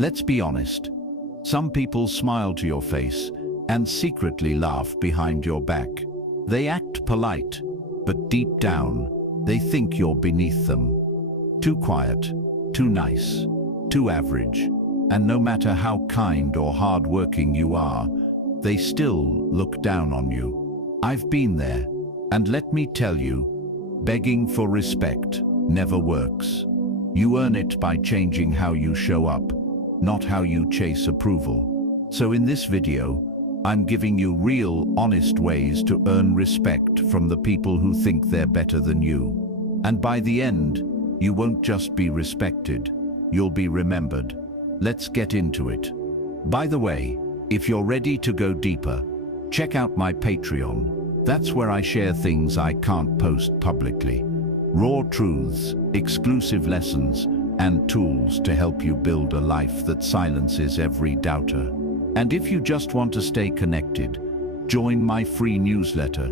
Let's be honest. Some people smile to your face and secretly laugh behind your back. They act polite, but deep down, they think you're beneath them. Too quiet, too nice, too average. And no matter how kind or hardworking you are, they still look down on you. I've been there, and let me tell you, begging for respect never works. You earn it by changing how you show up, not how you chase approval. So in this video, I'm giving you real, honest ways to earn respect from the people who think they're better than you. And by the end, you won't just be respected, you'll be remembered. Let's get into it. By the way, if you're ready to go deeper, check out my Patreon. That's where I share things I can't post publicly. Raw truths, exclusive lessons, and tools to help you build a life that silences every doubter. And if you just want to stay connected, join my free newsletter.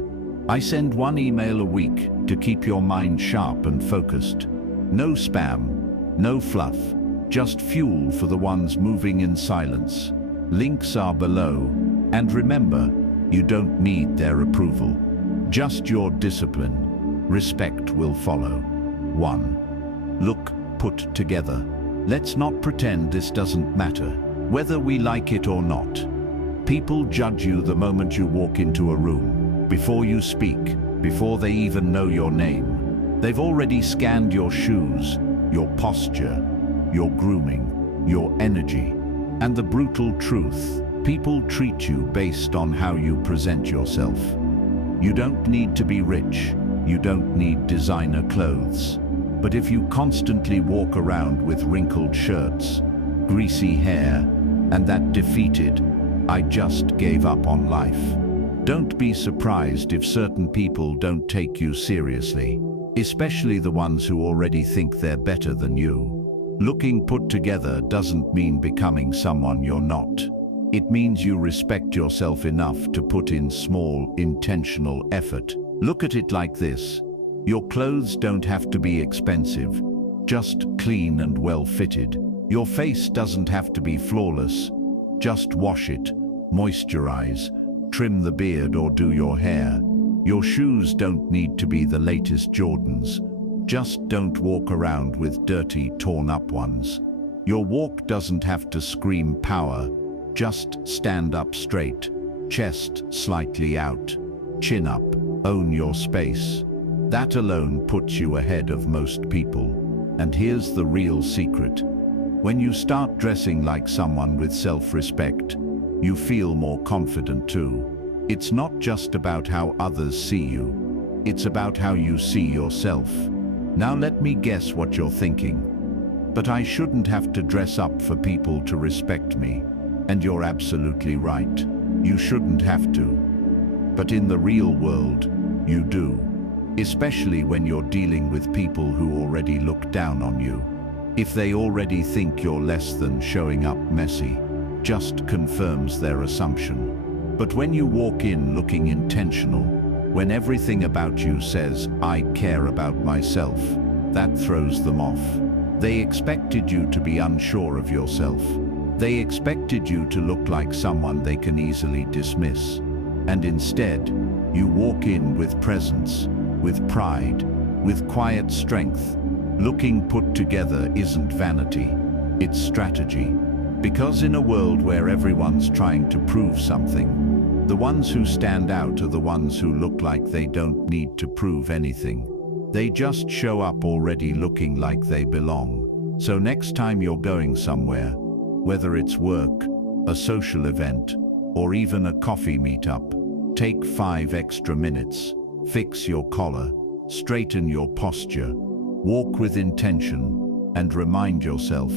I send one email a week to keep your mind sharp and focused. No spam, no fluff, just fuel for the ones moving in silence. Links are below. And remember, you don't need their approval. Just your discipline. Respect will follow. 1. Look put together. Let's not pretend this doesn't matter, whether we like it or not. People judge you the moment you walk into a room, before you speak, before they even know your name. They've already scanned your shoes, your posture, your grooming, your energy. And the brutal truth, people treat you based on how you present yourself. You don't need to be rich, you don't need designer clothes. But if you constantly walk around with wrinkled shirts, greasy hair, and that defeated, "I just gave up on life," don't be surprised if certain people don't take you seriously, especially the ones who already think they're better than you. Looking put together doesn't mean becoming someone you're not. It means you respect yourself enough to put in small, intentional effort. Look at it like this. Your clothes don't have to be expensive, just clean and well-fitted. Your face doesn't have to be flawless. Just wash it, moisturize, trim the beard or do your hair. Your shoes don't need to be the latest Jordans. Just don't walk around with dirty, torn-up ones. Your walk doesn't have to scream power. Just stand up straight, chest slightly out, chin up, own your space. That alone puts you ahead of most people. And here's the real secret. When you start dressing like someone with self-respect, you feel more confident too. It's not just about how others see you. It's about how you see yourself. Now let me guess what you're thinking. But I shouldn't have to dress up for people to respect me. And you're absolutely right. You shouldn't have to. But in the real world, you do. Especially when you're dealing with people who already look down on you. If they already think you're less than, showing up messy just confirms their assumption. But when you walk in looking intentional, when everything about you says, "I care about myself," that throws them off. They expected you to be unsure of yourself. They expected you to look like someone they can easily dismiss. And instead, you walk in with presence, with pride, with quiet strength. Looking put together isn't vanity, it's strategy. Because in a world where everyone's trying to prove something, the ones who stand out are the ones who look like they don't need to prove anything. They just show up already looking like they belong. So next time you're going somewhere, whether it's work, a social event, or even a coffee meetup, take 5 extra minutes. Fix your collar, straighten your posture, walk with intention, and remind yourself,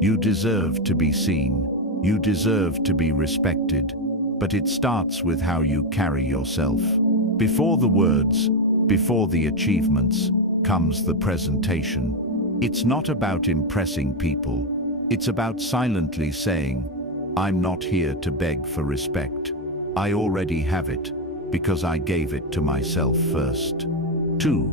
you deserve to be seen, you deserve to be respected, but it starts with how you carry yourself. Before the words, before the achievements, comes the presentation. It's not about impressing people, it's about silently saying, "I'm not here to beg for respect. I already have it, because I gave it to myself first." 2.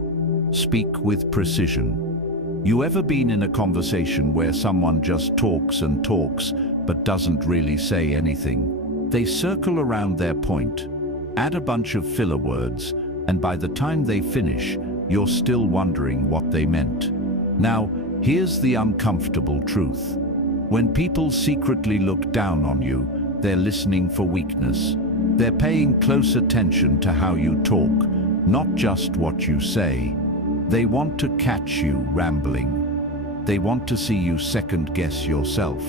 Speak with precision. You ever been in a conversation where someone just talks and talks, but doesn't really say anything? They circle around their point, add a bunch of filler words, and by the time they finish, you're still wondering what they meant. Now, here's the uncomfortable truth. When people secretly look down on you, they're listening for weakness. They're paying close attention to how you talk, not just what you say. They want to catch you rambling. They want to see you second-guess yourself.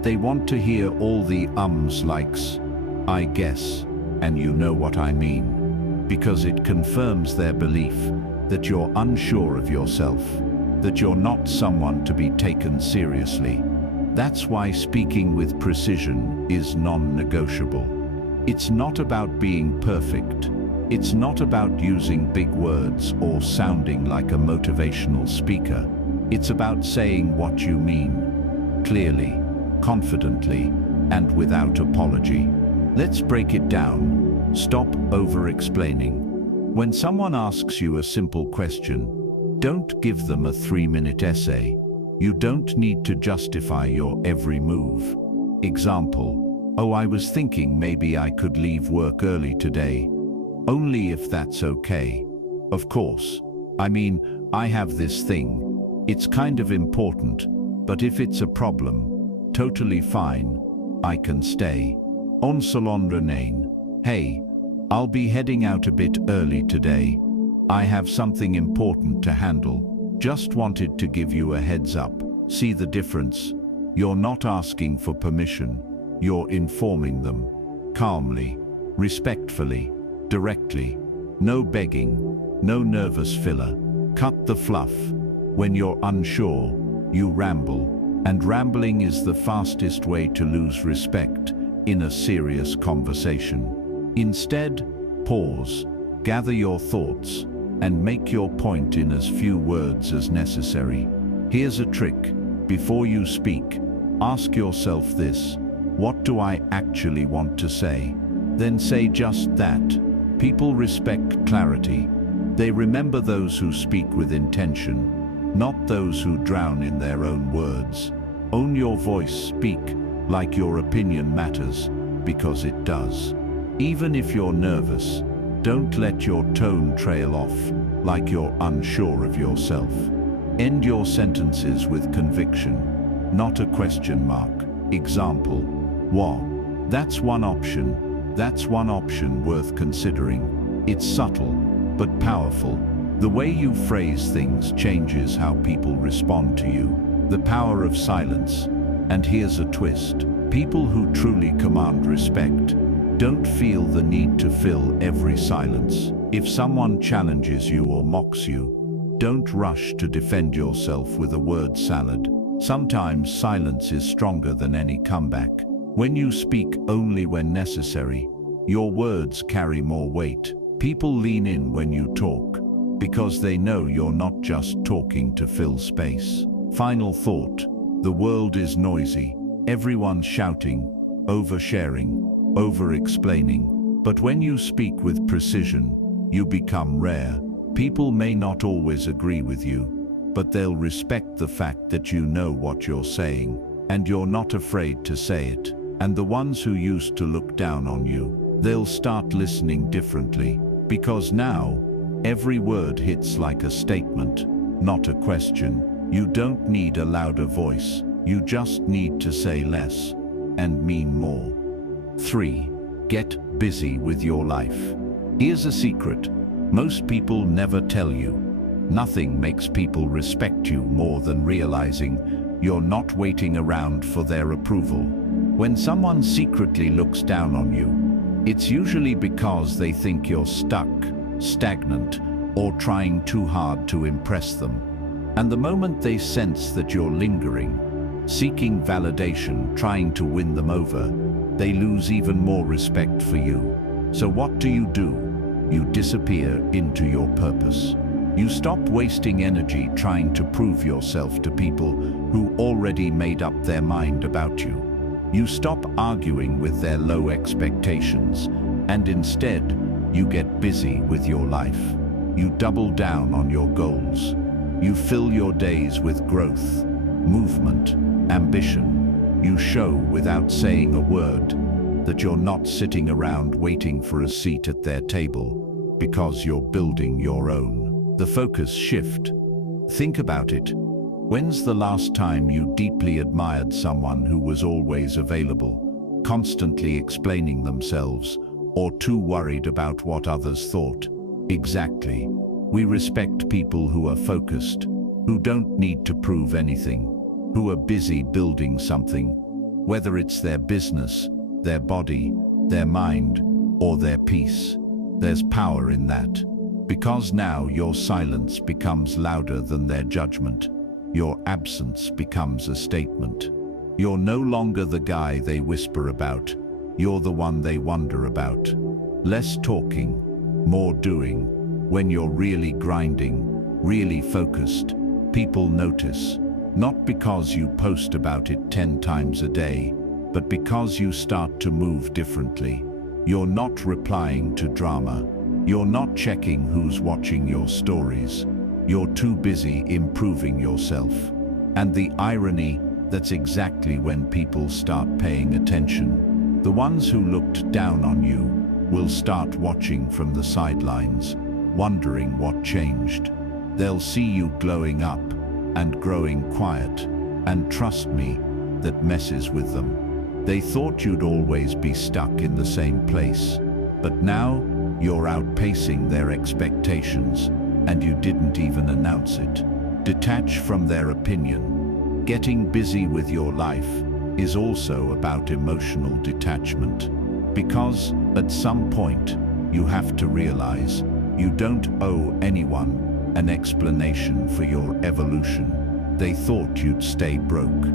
They want to hear all the ums, likes, I guess, and you know what I mean, because it confirms their belief that you're unsure of yourself, that you're not someone to be taken seriously. That's why speaking with precision is non-negotiable. It's not about being perfect. It's not about using big words or sounding like a motivational speaker. It's about saying what you mean, clearly, confidently, and without apology. Let's break it down. Stop over-explaining. When someone asks you a simple question, don't give them a 3-minute essay. You don't need to justify your every move. Example, oh, I was thinking maybe I could leave work early today. Only if that's okay. Of course. I mean, I have this thing. It's kind of important, but if it's a problem, totally fine. I can stay. On salon Renane. Hey, I'll be heading out a bit early today. I have something important to handle. Just wanted to give you a heads up. See the difference? You're not asking for permission. You're informing them. Calmly, respectfully, directly. No begging, no nervous filler. Cut the fluff. When you're unsure, you ramble. And rambling is the fastest way to lose respect in a serious conversation. Instead, pause, gather your thoughts, and make your point in as few words as necessary. Here's a trick. Before you speak, ask yourself this: what do I actually want to say? Then say just that. People respect clarity. They remember those who speak with intention, not those who drown in their own words. Own your voice, speak like your opinion matters, because it does. Even if you're nervous, don't let your tone trail off like you're unsure of yourself. End your sentences with conviction, not a question mark. Example, wow, that's one option. That's one option worth considering. It's subtle, but powerful. The way you phrase things changes how people respond to you. The power of silence. And here's a twist. People who truly command respect don't feel the need to fill every silence. If someone challenges you or mocks you, don't rush to defend yourself with a word salad. Sometimes silence is stronger than any comeback. When you speak only when necessary, your words carry more weight. People lean in when you talk, because they know you're not just talking to fill space. Final thought: the world is noisy. Everyone's shouting, oversharing, over-explaining. But when you speak with precision, you become rare. People may not always agree with you, but they'll respect the fact that you know what you're saying, and you're not afraid to say it. And the ones who used to look down on you, they'll start listening differently, because now, every word hits like a statement, not a question. You don't need a louder voice, you just need to say less, and mean more. 3. Get busy with your life. Here's a secret. Most people never tell you. Nothing makes people respect you more than realizing you're not waiting around for their approval. When someone secretly looks down on you, it's usually because they think you're stuck, stagnant, or trying too hard to impress them. And the moment they sense that you're lingering, seeking validation, trying to win them over, they lose even more respect for you. So what do? You disappear into your purpose. You stop wasting energy trying to prove yourself to people who already made up their mind about you. You stop arguing with their low expectations, and instead, you get busy with your life. You double down on your goals. You fill your days with growth, movement, ambition. You show without saying a word that you're not sitting around waiting for a seat at their table because you're building your own. The focus shift. Think about it. When's the last time you deeply admired someone who was always available, constantly explaining themselves, or too worried about what others thought? Exactly. We respect people who are focused, who don't need to prove anything, who are busy building something, whether it's their business, their body, their mind, or their peace. There's power in that. Because now your silence becomes louder than their judgment. Your absence becomes a statement. You're no longer the guy they whisper about. You're the one they wonder about. Less talking, more doing. When you're really grinding, really focused, people notice. Not because you post about it 10 times a day, but because you start to move differently. You're not replying to drama. You're not checking who's watching your stories. You're too busy improving yourself. And the irony, that's exactly when people start paying attention. The ones who looked down on you will start watching from the sidelines, wondering what changed. They'll see you glowing up and growing quiet, and trust me, that messes with them. They thought you'd always be stuck in the same place, but now you're outpacing their expectations, and you didn't even announce it. Detach from their opinion. Getting busy with your life is also about emotional detachment, because at some point you have to realize you don't owe anyone an explanation for your evolution. They thought you'd stay broke.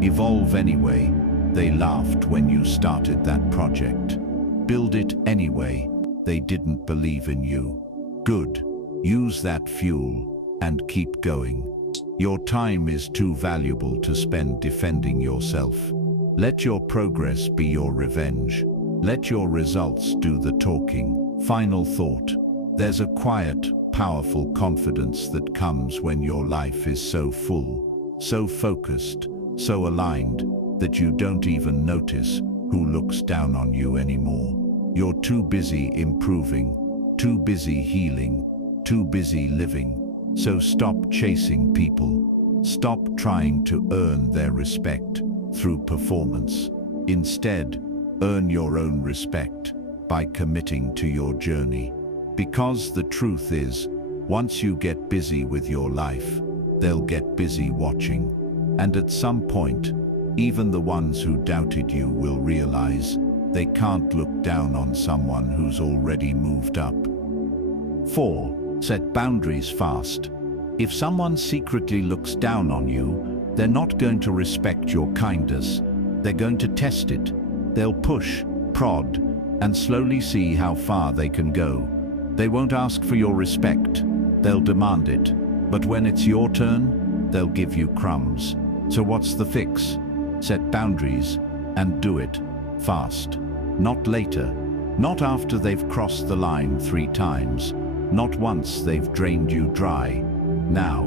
Evolve anyway. They laughed when you started that project. Build it anyway. They didn't believe in you. Good. Use that fuel and keep going. Your time is too valuable to spend defending yourself. Let your progress be your revenge. Let your results do the talking. Final thought. There's a quiet, powerful confidence that comes when your life is so full, so focused, so aligned, that you don't even notice who looks down on you anymore. You're too busy improving, too busy healing, too busy living. So stop chasing people. Stop trying to earn their respect through performance. Instead, earn your own respect by committing to your journey. Because the truth is, once you get busy with your life, they'll get busy watching. And at some point, even the ones who doubted you will realize they can't look down on someone who's already moved up. 4. Set boundaries fast. If someone secretly looks down on you, they're not going to respect your kindness. They're going to test it. They'll push, prod, and slowly see how far they can go. They won't ask for your respect. They'll demand it. But when it's your turn, they'll give you crumbs. So what's the fix? Set boundaries and do it fast. Not later. Not after they've crossed the line 3 times. Not once they've drained you dry. Now.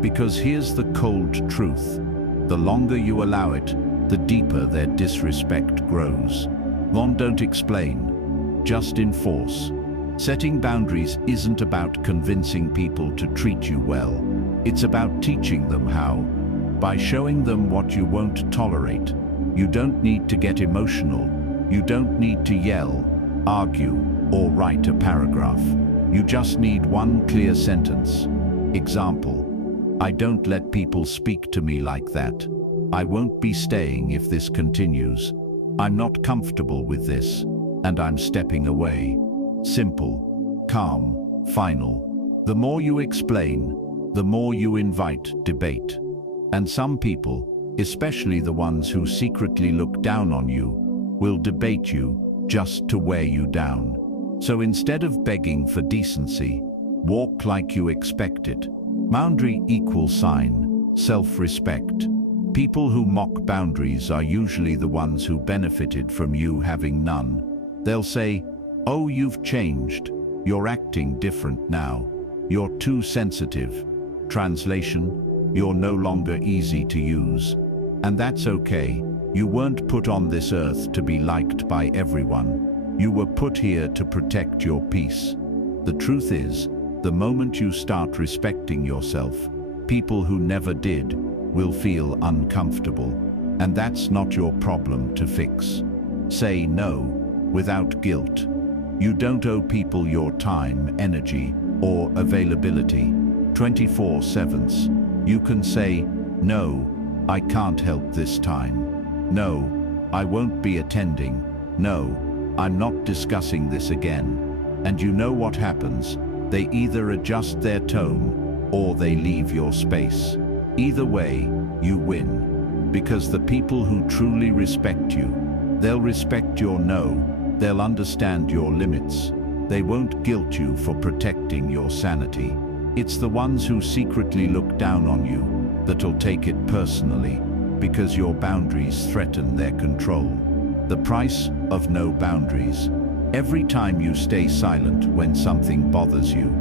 Because here's the cold truth. The longer you allow it, the deeper their disrespect grows. Don't explain. Just enforce. Setting boundaries isn't about convincing people to treat you well. It's about teaching them how. By showing them what you won't tolerate. You don't need to get emotional. You don't need to yell, argue, or write a paragraph. You just need one clear sentence. Example. I don't let people speak to me like that. I won't be staying if this continues. I'm not comfortable with this, and I'm stepping away. Simple, calm, final. The more you explain, the more you invite debate. And some people, especially the ones who secretly look down on you, will debate you just to wear you down. So instead of begging for decency, walk like you expect it. Boundary =, self-respect. People who mock boundaries are usually the ones who benefited from you having none. They'll say, "Oh, you've changed. You're acting different now. You're too sensitive." Translation: you're no longer easy to use. And that's okay. You weren't put on this earth to be liked by everyone. You were put here to protect your peace. The truth is, the moment you start respecting yourself, people who never did will feel uncomfortable. And that's not your problem to fix. Say no without guilt. You don't owe people your time, energy, or availability 24/7. You can say, no, I can't help this time. No, I won't be attending. No, I'm not discussing this again. And you know what happens? They either adjust their tone or they leave your space. Either way, you win. Because the people who truly respect you, they'll respect your no, they'll understand your limits. They won't guilt you for protecting your sanity. It's the ones who secretly look down on you that'll take it personally, because your boundaries threaten their control. The price of no boundaries. Every time you stay silent when something bothers you,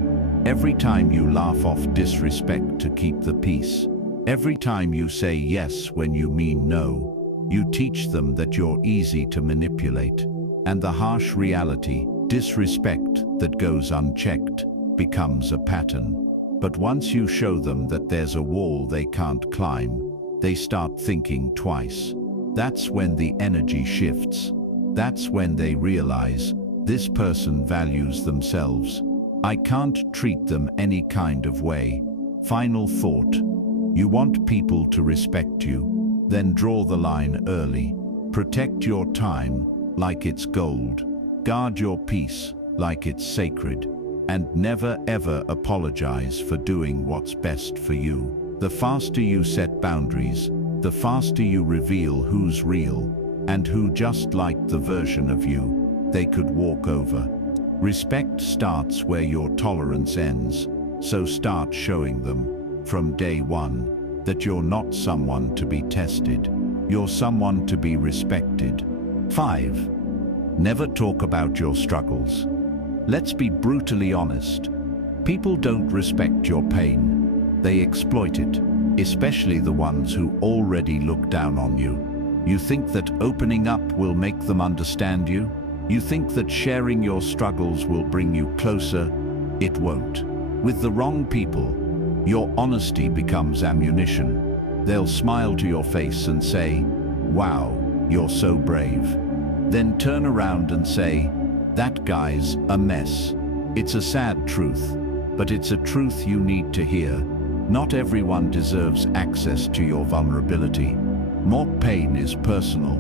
every time you laugh off disrespect to keep the peace, every time you say yes when you mean no, you teach them that you're easy to manipulate. And the harsh reality, disrespect that goes unchecked, becomes a pattern. But once you show them that there's a wall they can't climb, they start thinking twice. That's when the energy shifts. That's when they realize, this person values themselves. I can't treat them any kind of way. Final thought. You want people to respect you, then draw the line early. Protect your time like it's gold. Guard your peace like it's sacred. And never ever apologize for doing what's best for you. The faster you set boundaries, the faster you reveal who's real and who just like the version of you they could walk over. Respect starts where your tolerance ends, so start showing them from day one that you're not someone to be tested. You're someone to be respected. 5. Never talk about your struggles. Let's be brutally honest. People don't respect your pain. They exploit it, especially the ones who already look down on you. You think that opening up will make them understand you? You think that sharing your struggles will bring you closer? It won't. With the wrong people, your honesty becomes ammunition. They'll smile to your face and say, "Wow, you're so brave." Then turn around and say, "That guy's a mess." It's a sad truth, but it's a truth you need to hear. Not everyone deserves access to your vulnerability. More pain is personal,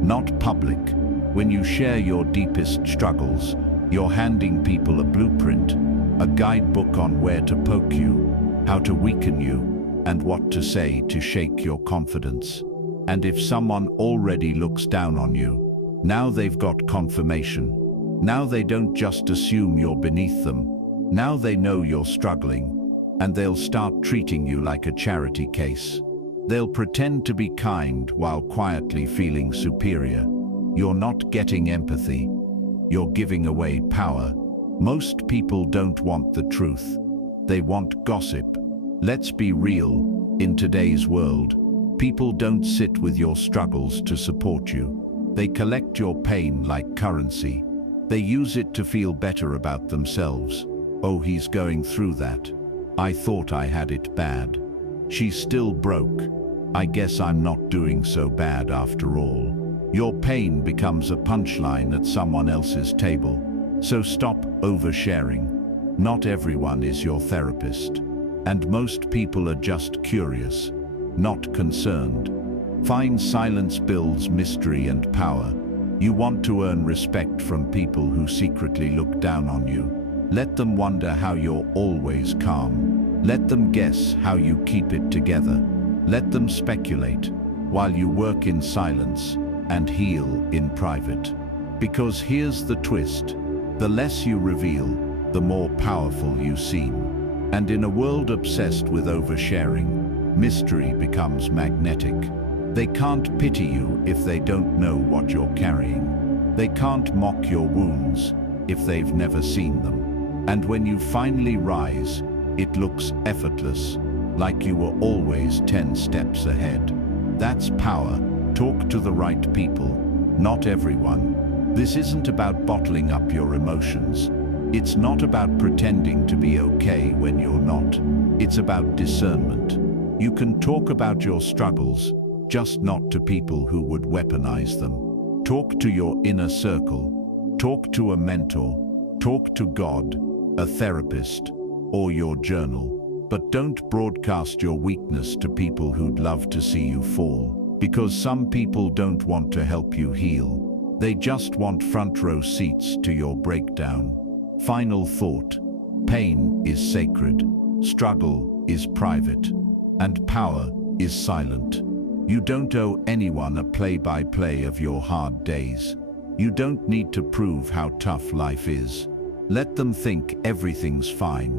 not public. When you share your deepest struggles, you're handing people a blueprint, a guidebook on where to poke you, how to weaken you, and what to say to shake your confidence. And if someone already looks down on you, now they've got confirmation. Now they don't just assume you're beneath them. Now they know you're struggling, and they'll start treating you like a charity case. They'll pretend to be kind while quietly feeling superior. You're not getting empathy. You're giving away power. Most people don't want the truth. They want gossip. Let's be real. In today's world, people don't sit with your struggles to support you. They collect your pain like currency. They use it to feel better about themselves. "Oh, he's going through that. I thought I had it bad. She's still broke. I guess I'm not doing so bad after all." Your pain becomes a punchline at someone else's table. So stop oversharing. Not everyone is your therapist. And most people are just curious, not concerned. Find silence builds mystery and power. You want to earn respect from people who secretly look down on you. Let them wonder how you're always calm. Let them guess how you keep it together. Let them speculate while you work in silence and heal in private. Because here's the twist. The less you reveal, the more powerful you seem. And in a world obsessed with oversharing, mystery becomes magnetic. They can't pity you if they don't know what you're carrying. They can't mock your wounds if they've never seen them. And when you finally rise, it looks effortless, like you were always 10 steps ahead. That's power. Talk to the right people, not everyone. This isn't about bottling up your emotions. It's not about pretending to be okay when you're not. It's about discernment. You can talk about your struggles, just not to people who would weaponize them. Talk to your inner circle. Talk to a mentor. Talk to God, a therapist, or your journal. But don't broadcast your weakness to people who'd love to see you fall. Because some people don't want to help you heal. They just want front row seats to your breakdown. Final thought. Pain is sacred. Struggle is private. And power is silent. You don't owe anyone a play-by-play of your hard days. You don't need to prove how tough life is. Let them think everything's fine,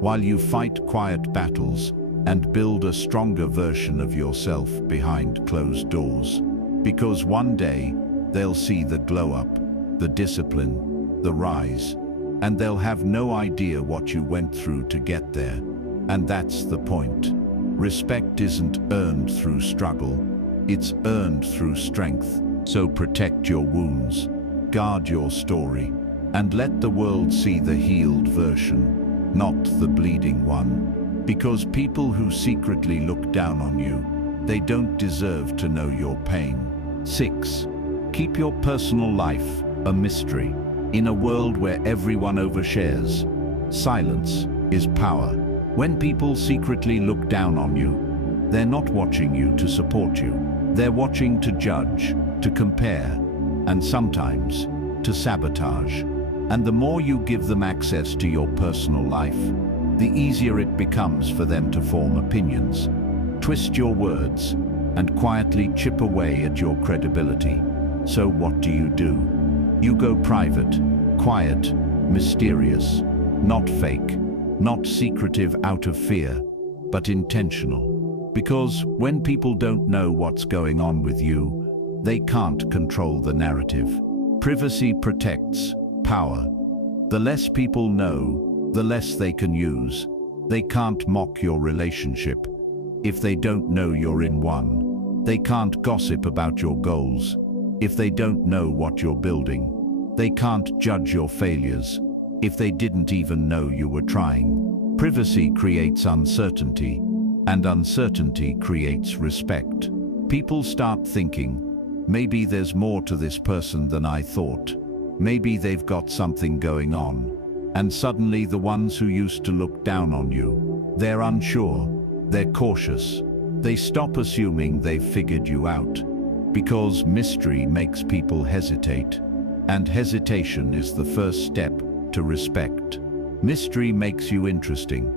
while you fight quiet battles and build a stronger version of yourself behind closed doors. Because one day, they'll see the glow-up, the discipline, the rise, and they'll have no idea what you went through to get there. And that's the point. Respect isn't earned through struggle, it's earned through strength. So protect your wounds, guard your story, and let the world see the healed version, not the bleeding one. Because people who secretly look down on you, they don't deserve to know your pain. 6. Keep your personal life a mystery. In a world where everyone overshares, silence is power. When people secretly look down on you, they're not watching you to support you. They're watching to judge, to compare, and sometimes to sabotage. And the more you give them access to your personal life, the easier it becomes for them to form opinions, twist your words, and quietly chip away at your credibility. So what do? You go private, quiet, mysterious, not fake, not secretive out of fear, but intentional. Because when people don't know what's going on with you, they can't control the narrative. Privacy protects power. The less people know, the less they can use. They can't mock your relationship if they don't know you're in one. They can't gossip about your goals if they don't know what you're building. They can't judge your failures if they didn't even know you were trying. Privacy creates uncertainty, and uncertainty creates respect. People start thinking, maybe there's more to this person than I thought. Maybe they've got something going on. And suddenly the ones who used to look down on you, they're unsure, they're cautious. They stop assuming they've figured you out. Because mystery makes people hesitate. And hesitation is the first step to respect. Mystery makes you interesting.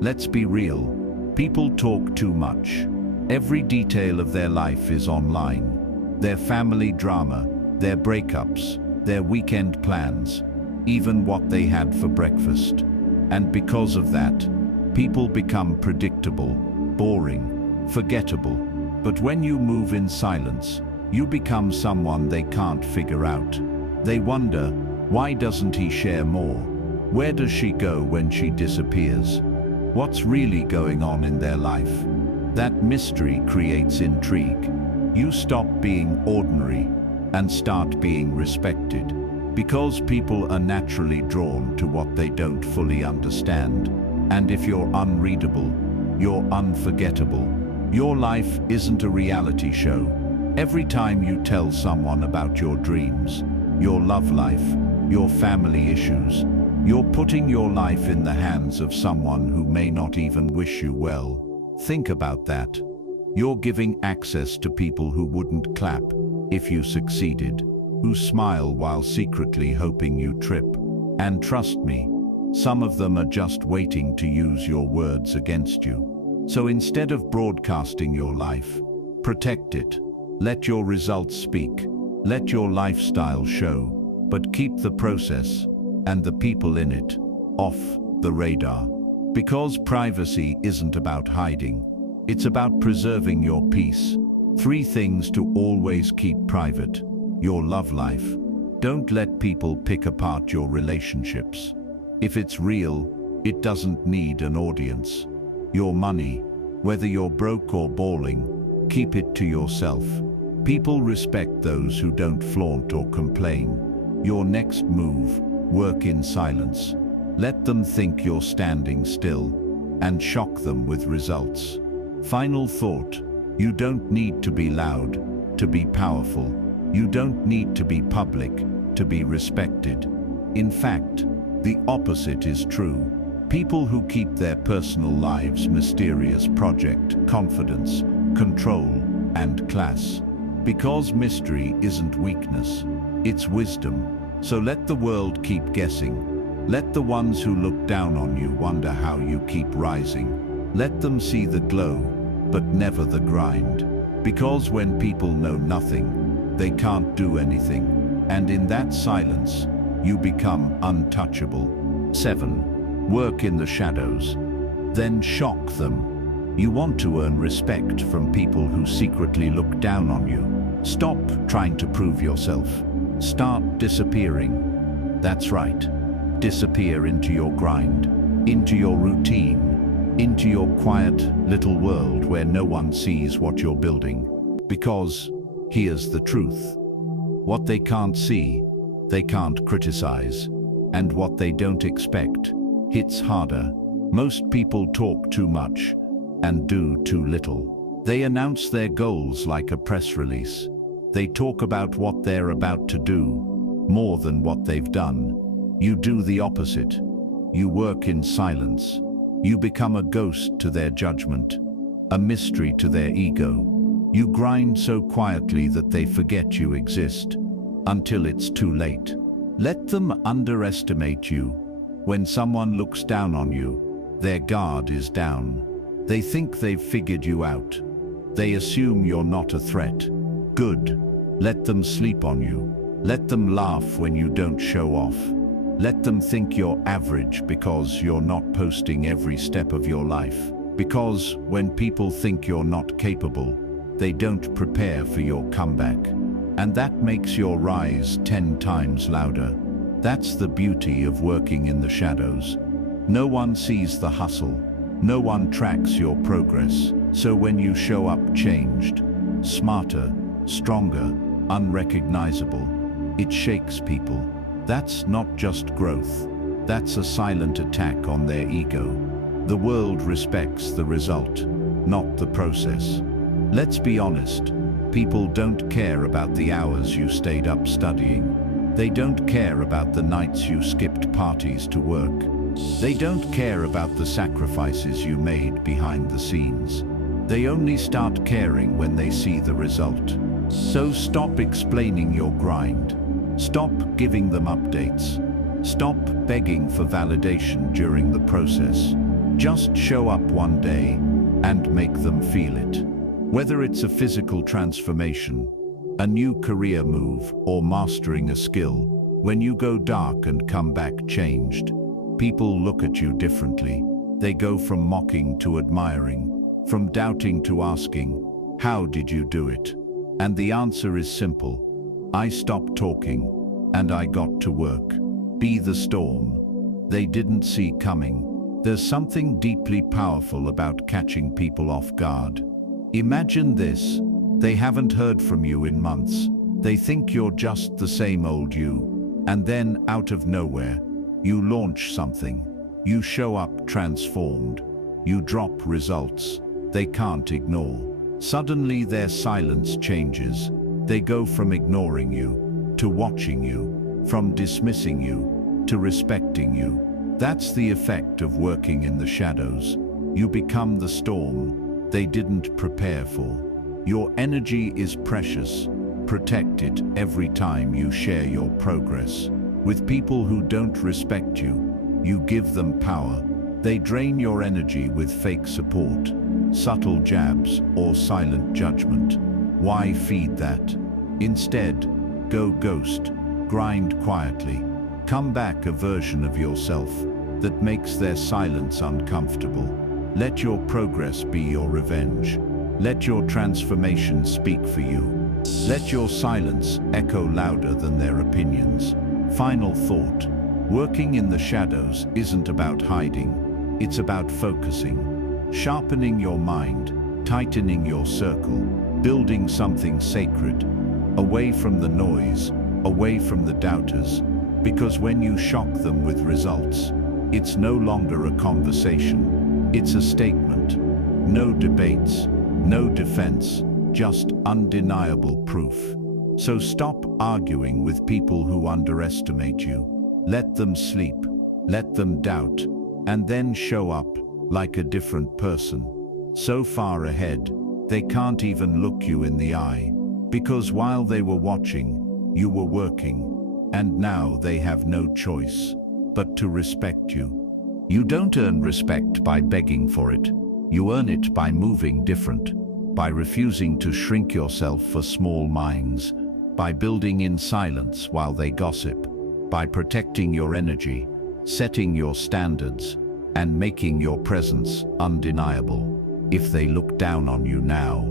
Let's be real. People talk too much. Every detail of their life is online. Their family drama, their breakups, their weekend plans, even what they had for breakfast. And because of that, people become predictable, boring, forgettable. But when you move in silence, you become someone they can't figure out. They wonder, why doesn't he share more? Where does she go when she disappears? What's really going on in their life? That mystery creates intrigue. You stop being ordinary and start being respected. Because people are naturally drawn to what they don't fully understand. And if you're unreadable, you're unforgettable. Your life isn't a reality show. Every time you tell someone about your dreams, your love life, your family issues, you're putting your life in the hands of someone who may not even wish you well. Think about that. You're giving access to people who wouldn't clap if you succeeded, who smile while secretly hoping you trip. And trust me, some of them are just waiting to use your words against you. So instead of broadcasting your life, protect it. Let your results speak. Let your lifestyle show. But keep the process and the people in it off the radar. Because privacy isn't about hiding. It's about preserving your peace. 3 things to always keep private. Your love life. Don't let people pick apart your relationships. If it's real, it doesn't need an audience. your money, whether you're broke or bawling, keep it to yourself. People respect those who don't flaunt or complain. Your next move, work in silence. Let them think you're standing still, and shock them with results. Final thought, you don't need to be loud to be powerful. You don't need to be public to be respected. In fact, the opposite is true. People who keep their personal lives mysterious project confidence, control, and class. Because mystery isn't weakness, it's wisdom. So let the world keep guessing. Let the ones who look down on you wonder how you keep rising. Let them see the glow, but never the grind. Because when people know nothing, they can't do anything. And in that silence, you become untouchable. 7. Work in the shadows. Then shock them. You want to earn respect from people who secretly look down on you. Stop trying to prove yourself. Start disappearing. That's right. Disappear into your grind, into your routine, into your quiet little world where no one sees what you're building. Because here's the truth. What they can't see, they can't criticize. And what they don't expect hits harder. Most people talk too much and do too little. They announce their goals like a press release. They talk about what they're about to do more than what they've done. You do the opposite. You work in silence. You become a ghost to their judgment, a mystery to their ego. You grind so quietly that they forget you exist, until it's too late. Let them underestimate you. When someone looks down on you, their guard is down. They think they've figured you out. They assume you're not a threat. Good. Let them sleep on you. Let them laugh when you don't show off. Let them think you're average because you're not posting every step of your life. Because when people think you're not capable, they don't prepare for your comeback. And that makes your rise 10 times louder. That's the beauty of working in the shadows. No one sees the hustle. No one tracks your progress. So when you show up changed, smarter, stronger, unrecognizable, it shakes people. That's not just growth. That's a silent attack on their ego. The world respects the result, not the process. Let's be honest. People don't care about the hours you stayed up studying. They don't care about the nights you skipped parties to work. They don't care about the sacrifices you made behind the scenes. They only start caring when they see the result. So stop explaining your grind. Stop giving them updates. Stop begging for validation during the process. Just show up one day and make them feel it. Whether it's a physical transformation, a new career move, or mastering a skill, when you go dark and come back changed, people look at you differently. They go from mocking to admiring, from doubting to asking, "How did you do it?" And the answer is simple. I stopped talking, and I got to work. Be the storm they didn't see coming. There's something deeply powerful about catching people off guard. Imagine this. They haven't heard from you in months. They think you're just the same old you. And then, out of nowhere, you launch something. You show up transformed. You drop results they can't ignore. Suddenly their silence changes. They go from ignoring you to watching you, from dismissing you to respecting you. That's the effect of working in the shadows. You become the storm they didn't prepare for. Your energy is precious. Protect it every time you share your progress. With people who don't respect you, you give them power. They drain your energy with fake support, subtle jabs, or silent judgment. Why feed that? Instead, go ghost, grind quietly. Come back a version of yourself that makes their silence uncomfortable. Let your progress be your revenge. Let your transformation speak for you. Let your silence echo louder than their opinions. Final thought. Working in the shadows isn't about hiding. It's about focusing. sharpening your mind, tightening your circle, building something sacred, away from the noise, away from the doubters, because when you shock them with results, it's no longer a conversation, it's a statement. No debates, no defense, just undeniable proof. So stop arguing with people who underestimate you. Let them sleep, let them doubt, and then show up like a different person. So far ahead, they can't even look you in the eye, because while they were watching, you were working, and now they have no choice but to respect you. You don't earn respect by begging for it. You earn it by moving different, by refusing to shrink yourself for small minds, by building in silence while they gossip, by protecting your energy, setting your standards, and making your presence undeniable. If they look down on you now,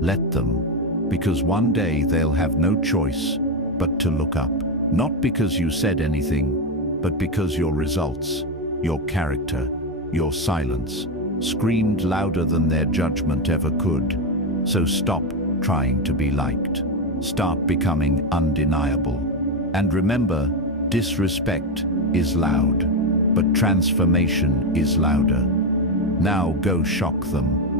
let them, because one day they'll have no choice but to look up. Not because you said anything, but because your results, your character, your silence, screamed louder than their judgment ever could. So stop trying to be liked. Start becoming undeniable. And remember, disrespect is loud, but transformation is louder. Now go shock them.